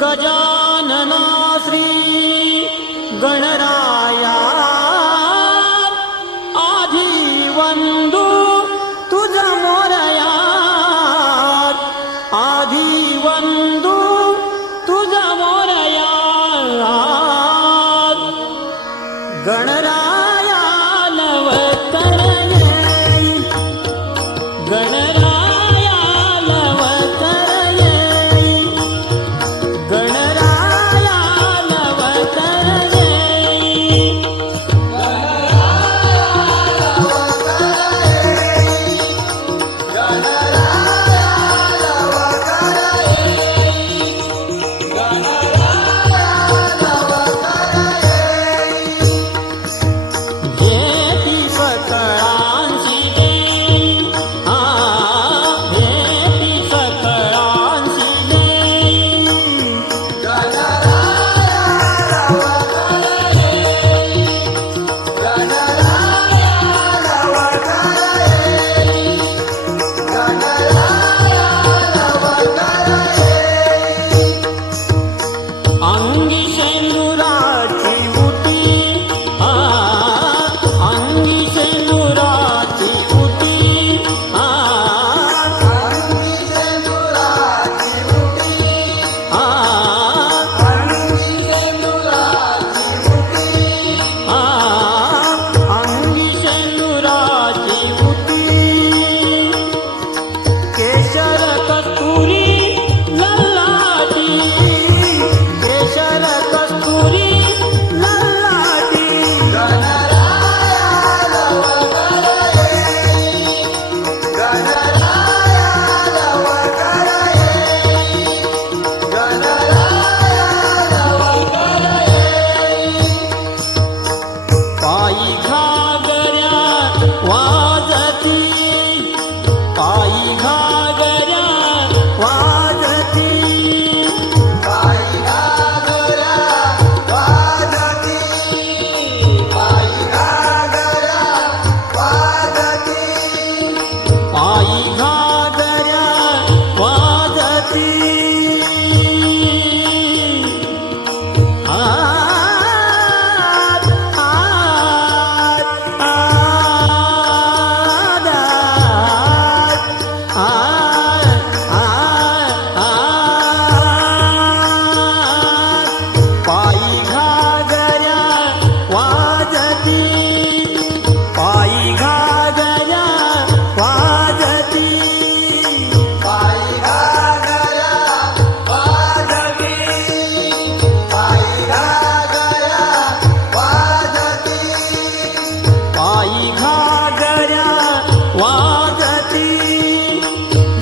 गजानना श्री गणराया आधी वंदू तुझा मोरया आधी वंदू तुझा मोरया गणराया लवकर येई गणराया लवकर येई गणराया लवकर येई भेटी सकळांची देई भेटी सकळांची देई अंगी शेंदुराची उटी अंगी शेंदुराची उटी अंगी शेंदुराची उटी अंगी शेंदुराची उटी अंगी शेंदुराची उटी केशर कस्तुरी ललाटी केशर कस्तुरी ललाटी गणराया लवकर येई गणराया लवकर येई गणराया लवकर येई पायी घागऱ्या वाजती पायी घागऱ्या वाजती पायी घागऱ्या वाजती पायी घागऱ्या वाजती पायी घागऱ्या वाजती पायी घागऱ्या वाजती पायी घागऱ्या वाजती पायी घागऱ्या वाजती पायी घागऱ्या वाजती पायी घागऱ्या वाजती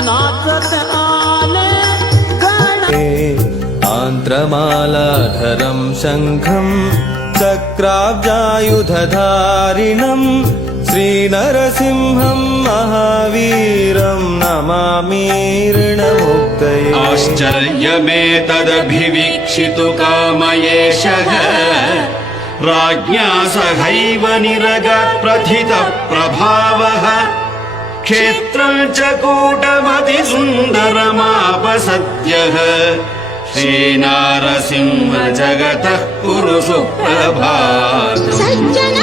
नाचत आले गण आन्त्रमालाधरं शङ्खं चक्राब्जायुधधारिणं श्रीनरसिंहं महावीरं नमामीर्णमुक्तये आश्चर्यमेतदभिवीक्षितु कामयेशः राज्ञा सहैव निरगप्रथितः प्रभावः क्षेत्रं च कूटमतिसुन्दरमापसद्यः श्रीनारसिंह जगतः कुरु सुप्रभातम् सज्जन